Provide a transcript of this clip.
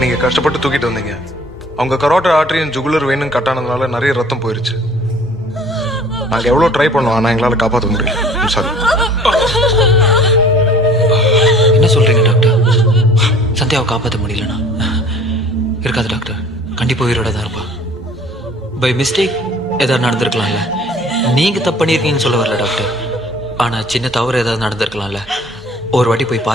நீங்க கஷ்டப்பட்டு தூக்கிட்டு வந்தீங்க. அவங்க கரோட்டர் ஆர்டரியும் ஜுகுலர் வெயினும் கட்டானதுனால நிறைய ரத்தம் போயிருச்சு. நாங்க எவ்வளவு ட்ரை பண்ணோம், ஆனா எங்களால காப்பாற்ற முடியல. சாரி. என்ன சொல்றீங்க டாக்டர்? சந்தியாவை காப்பாற்ற முடியலனா? இருக்காது டாக்டர், கண்டிப்பா உயிரோட தான் இருப்பா. பை மிஸ்டேக் ஏதாவது நடந்திருக்கலாம்ல. நீங்க தப்பு பண்ணியிருக்கீங்கன்னு சொல்ல வரல டாக்டர், ஆனா சின்ன தவறு ஏதாவது நடந்திருக்கலாம்ல. ஒரு வாட்டி போய் பாருங்க.